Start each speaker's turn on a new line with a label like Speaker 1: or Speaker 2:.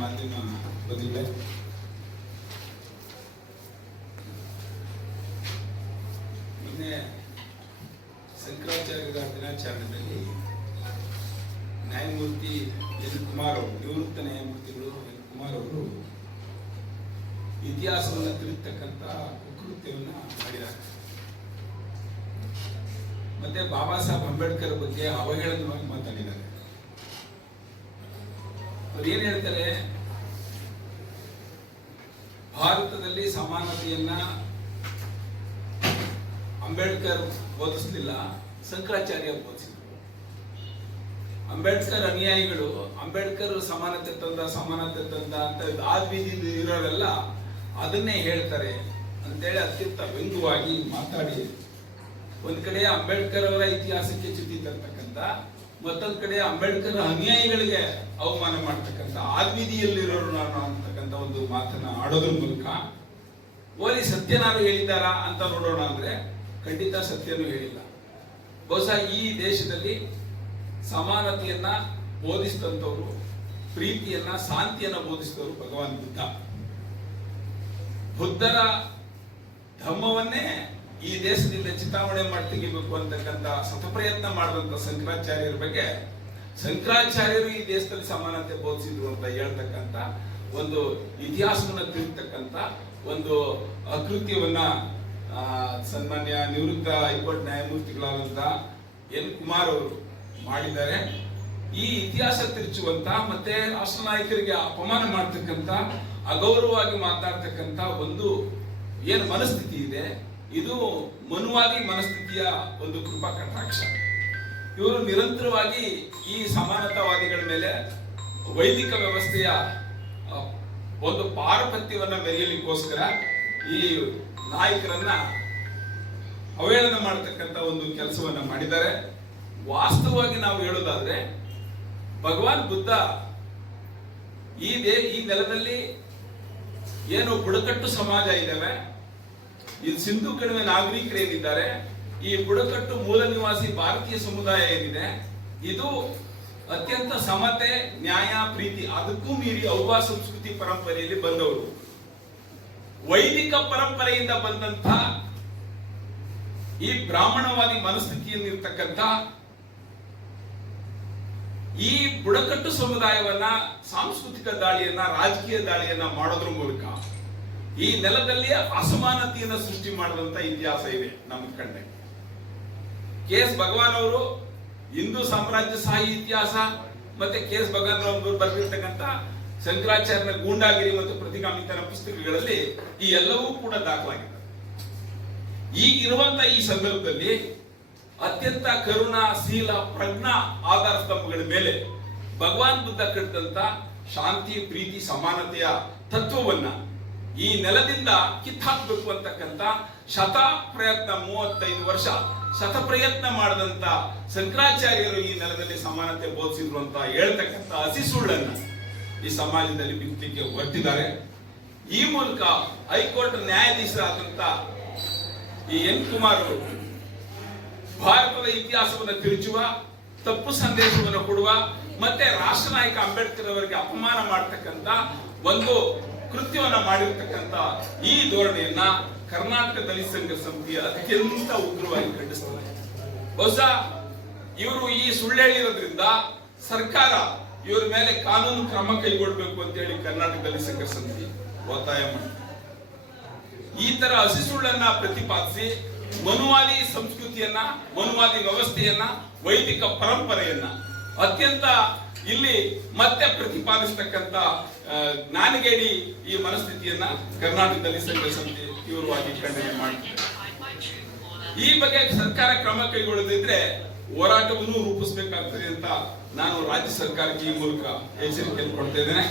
Speaker 1: ಮಾಧ್ಯಮ ಬಂದಿದೆ. ಶಂಕರಾಚಾರ್ಯರ ದಿನಾಚರಣೆಯಲ್ಲಿ ನ್ಯಾಯಮೂರ್ತಿ ಎನ್ ಕುಮಾರ್ ಅವರು, ನಿವೃತ್ತ ನ್ಯಾಯಮೂರ್ತಿಗಳು ಎನ್ ಕುಮಾರ್ ಅವರು ಇತಿಹಾಸವನ್ನು ತಿಳಿರ್ತಕ್ಕಂಥ ಕುಕೃತ್ಯವನ್ನು ಮಾಡಿದ್ದಾರೆ. ಮತ್ತೆ ಬಾಬಾ ಸಾಹೇಬ್ ಅಂಬೇಡ್ಕರ್ ಬಗ್ಗೆ ಅವಹೇಳನವಾಗಿ ಮಾತಾಡಿದ್ದಾರೆ. ಅವ್ರು ಏನ್ ಹೇಳ್ತಾರೆ? ಭಾರತದಲ್ಲಿ ಸಮಾನತೆಯನ್ನ ಅಂಬೇಡ್ಕರ್ ಬೋಧಿಸಲಿಲ್ಲ, ಶಂಕರಾಚಾರ್ಯ ಬೋಧಿಸಿದ್ರು. ಅಂಬೇಡ್ಕರ್ ಅನುಯಾಯಿಗಳು, ಅಂಬೇಡ್ಕರ್ ಸಮಾನತೆ ತಂದ ಸಮಾನತೆ ತಂದ ಅಂತ ಆದ್ವಿಧಿ ಇರೋರೆಲ್ಲ ಅದನ್ನೇ ಹೇಳ್ತಾರೆ ಅಂತೇಳಿ ಅತ್ಯಂತ ವ್ಯಂಗ್ಯವಾಗಿ ಮಾತಾಡಿ. ಒಂದ್ ಕಡೆ ಅಂಬೇಡ್ಕರ್ ಅವರ ಇತಿಹಾಸಕ್ಕೆ ಚ್ಯುತಿ ತರ್ತಕ್ಕಂಥ ಮತ್ತೊಂದ್ ಕಡೆ ಅಂಬೇಡ್ಕರ್ ಅನುಯಾಯಿಗಳಿಗೆ ಅವಮಾನ ಮಾಡ್ತಕ್ಕಂಥ ಆದ್ವಿಧಿಯಲ್ಲಿರೋರು ನಾನು ಅಂತಕ್ಕಂಥ ಒಂದು ಮಾತನ್ನ ಆಡೋದ್ರ ಮೂಲಕ, ಓಲಿ ಸತ್ಯನಾರು ಹೇಳಿದ್ದಾರ ಅಂತ ನೋಡೋಣ ಅಂದ್ರೆ ಖಂಡಿತ ಸತ್ಯನೂ ಹೇಳಿಲ್ಲ. ಬಹುಶಃ ಈ ದೇಶದಲ್ಲಿ ಸಮಾನತೆಯನ್ನ ಬೋಧಿಸಿದಂಥವ್ರು, ಪ್ರೀತಿಯನ್ನ, ಶಾಂತಿಯನ್ನ ಬೋಧಿಸಿದವರು ಭಗವಾನ್ ಬುದ್ಧ. ಬುದ್ಧರ ಧರ್ಮವನ್ನೇ ಈ ದೇಶದಿಂದ ಚಿತಾವಣೆ ಮಾಡಿ ತೆಗಿಬೇಕು ಅಂತಕ್ಕಂಥ ಸತಪ್ರಯತ್ನ ಮಾಡುವಂತ ಶಂಕರಾಚಾರ್ಯರ ಬಗ್ಗೆ ಶಂಕರಾಚಾರ್ಯರು ಈ ದೇಶದಲ್ಲಿ ಸಮಾನತೆ ಬೋಧಿಸಿದ್ರು ಅಂತ ಹೇಳ್ತಕ್ಕಂಥ ಒಂದು ಇತಿಹಾಸವನ್ನು ತಿಳಿತಕ್ಕಂತ ಒಂದು ಅಕೃತ್ಯವನ್ನ ಸನ್ಮಾನ್ಯ ನಿವೃತ್ತ ಹೈಕೋರ್ಟ್ ನ್ಯಾಯಮೂರ್ತಿಗಳಾದಂತ ಎನ್ ಕುಮಾರ್ ಅವರು ಮಾಡಿದ್ದಾರೆ. ಈ ಇತಿಹಾಸ ತಿರುಚುವಂತ ಮತ್ತೆ ರಾಷ್ಟ್ರ ನಾಯಕರಿಗೆ ಅಪಮಾನ ಮಾಡ್ತಕ್ಕಂಥ, ಅಗೌರವವಾಗಿ ಮಾತಾಡ್ತಕ್ಕಂಥ ಒಂದು ಏನು ಮನಸ್ಥಿತಿ ಇದೆ ಇದು ಮನುವಾದಿ ಮನಸ್ಥಿತಿಯ ಒಂದು ಕೃಪಾ ಕಟಾಕ್ಷ ಇವರು ನಿರಂತರವಾಗಿ ಈ ಸಮಾನತಾವಾದಿಗಳ ಮೇಲೆ ವೈದಿಕ ವ್ಯವಸ್ಥೆಯ ಒಂದು ಪಾರಪತ್ಯವನ್ನ ಮೆರೆಯಲಿಕ್ಕೋಸ್ಕರ ಈ ನಾಯಕರನ್ನ ಅವಹೇಳನ ಮಾಡತಕ್ಕಂತ ಒಂದು ಕೆಲಸವನ್ನ ಮಾಡಿದ್ದಾರೆ. ವಾಸ್ತವವಾಗಿ ನಾವು ಹೇಳೋದಾದ್ರೆ, ಭಗವಾನ್ ಬುದ್ಧ ಈ ದೇ, ಈ ನೆಲದಲ್ಲಿ ಏನು ಬುಡಕಟ್ಟು ಸಮಾಜ ಇದ್ದಾವೆ ಇದು ಸಿಂಧು ಕಣಿವೆ ನಾಗರಿಕರು ಏನಿದ್ದಾರೆ, ಈ ಬುಡಕಟ್ಟು ಮೂಲ ನಿವಾಸಿ ಭಾರತೀಯ ಸಮುದಾಯ ಏನಿದೆ, ಇದು ಅತ್ಯಂತ ಸಮತೆ, ನ್ಯಾಯ, ಪ್ರೀತಿ, ಅದಕ್ಕೂ ಮೀರಿ ಅವ್ವ ಸಂಸ್ಕೃತಿ ಪರಂಪರೆಯಲ್ಲಿ ಬಂದವರು. ವೈದಿಕ ಪರಂಪರೆಯಿಂದ ಬಂದಂತ ಈ ಬ್ರಾಹ್ಮಣವಾದಿ ಮನಸ್ಥಿತಿಯಲ್ಲಿರ್ತಕ್ಕಂಥ ಈ ಬುಡಕಟ್ಟು ಸಮುದಾಯವನ್ನ, ಸಾಂಸ್ಕೃತಿಕ ದಾಳಿಯನ್ನ, ರಾಜಕೀಯ ದಾಳಿಯನ್ನ ಮಾಡೋದ್ರ ಮೂಲಕ ಈ ನೆಲದಲ್ಲಿ ಅಸಮಾನತೆಯನ್ನು ಸೃಷ್ಟಿ ಮಾಡಿದಂತ ಇತಿಹಾಸ ಇದೆ ನಮ್ಮ ಕಂಡೆ ಕೆ ಎಸ್ ಭಗವಾನ್ ಅವರು ಹಿಂದೂ ಸಾಮ್ರಾಜ್ಯ ಸಾಹಿ ಇತಿಹಾಸ, ಮತ್ತೆ ಕೆ ಎಸ್ ಭಗವಾನ್ ಅವರು ಬರೆದಿರ್ತಕ್ಕಂಥ ಶಂಕರಾಚಾರ್ಯನ ಗೂಂಡಾಗಿರಿ ಮತ್ತು ಪ್ರತಿಗಾಮಿತನ ಪುಸ್ತಕಗಳಲ್ಲಿ ಈ ಎಲ್ಲವೂ ಕೂಡ ದಾಖಲಾಗಿದೆ ಈಗಿರುವಂತ ಈ ಸಂದರ್ಭದಲ್ಲಿ ಅತ್ಯಂತ ಕರುಣಾ, ಶೀಲ, ಪ್ರಜ್ಞಾ ಆಧಾರ ಸ್ತಂಭಗಳ ಮೇಲೆ ಭಗವಾನ್ ಬುದ್ಧ ಕಟ್ಟಿದಂತ ಶಾಂತಿ, ಪ್ರೀತಿ, ಸಮಾನತೆಯ ತತ್ವವನ್ನ ಈ ನೆಲದಿಂದ ಕಿತ್ತಾಕ್ಬೇಕು ಅಂತಕ್ಕಂಥ ಶತ ಪ್ರಯತ್ನ ಮೂವತ್ತೈದು ವರ್ಷ ಶತ ಪ್ರಯತ್ನ ಮಾಡದಂತ ಶಂಕರಾಚಾರ್ಯರು ಈ ನೆಲದಲ್ಲಿ ಸಮಾನತೆ ಬೋಧಿಸಿದ್ರು ಅಂತ ಹೇಳ್ತಕ್ಕಂಥ ಹಸಿ ಸುಳ್ಳನ್ನ ಈ ಸಮಾಜದಲ್ಲಿ ಬಿತ್ತಲಿಕ್ಕೆ ಹೊರಟಿದ್ದಾರೆ. ಈ ಮೂಲಕ ಹೈಕೋರ್ಟ್ ನ್ಯಾಯಾಧೀಶರಾದಂತ ಈ ಎನ್ ಕುಮಾರ್ ಅವರು ಭಾರತದ ಇತಿಹಾಸವನ್ನು ತಿರುಚುವ ತಪ್ಪು ಸಂದೇಶವನ್ನು ಕೊಡುವ ಮತ್ತೆ ರಾಷ್ಟ್ರ ನಾಯಕ ಅಂಬೇಡ್ಕರ್ ಅವರಿಗೆ ಅಪಮಾನ ಮಾಡತಕ್ಕಂತ ಒಂದು ಕೃತ್ಯವನ್ನ ಮಾಡಿರ್ತಕ್ಕಂತ ಈ ಧೋರಣೆಯನ್ನ ಕರ್ನಾಟಕ ದಲಿತ ಸಂಘ ಸಮಿತಿ ಅತ್ಯಂತ ಉಗ್ರವಾಗಿ ಖಂಡಿಸ್ತದೆ. ಬಹುಶಃ ಇವರು ಈ ಸುಳ್ಳು ಹೇಳಿರೋದ್ರಿಂದ ಸರ್ಕಾರ ಇವರ ಮೇಲೆ ಕಾನೂನು ಕ್ರಮ ಕೈಗೊಳ್ಳಬೇಕು ಅಂತ ಹೇಳಿ ಕರ್ನಾಟಕ ದಲಿತ ಸಂಘ ಸಮಿತಿ ಒತ್ತಾಯ ಮಾಡಿದೆ. ಈ ತರ ಹಸಿ ಸುಳ್ಳನ್ನ ಪ್ರತಿಪಾದಿಸಿ ಮನುವಾದಿ ಸಂಸ್ಕೃತಿಯನ್ನ, ಮನುವಾದಿ ವ್ಯವಸ್ಥೆಯನ್ನ, ವೈದಿಕ ಪರಂಪರೆಯನ್ನ ಅತ್ಯಂತ ಇಲ್ಲಿ ಮತ್ತೆ ಪ್ರತಿಪಾದಿಸ್ತಕ್ಕಂತ ಜ್ಞಾನಗೇಡಿ ಈ ಮನಸ್ಥಿತಿಯನ್ನ ಕರ್ನಾಟಕದಲ್ಲಿ ಸಂಘ ತೀವ್ರವಾಗಿ ಖಂಡನೆ ಮಾಡ್ತಿದೆ ಈ ಬಗ್ಗೆ ಸರ್ಕಾರ ಕ್ರಮ ಕೈಗೊಳ್ಳದಿದ್ರೆ ಹೋರಾಟವನ್ನು ರೂಪಿಸಬೇಕಾಗ್ತದೆ ಅಂತ ನಾನು ರಾಜ್ಯ ಸರ್ಕಾರಕ್ಕೆ ಈ ಮೂಲಕ ಎಚ್ಚರಿಕೆಯನ್ನು ಕೊಡ್ತಾ ಇದ್ದೇನೆ.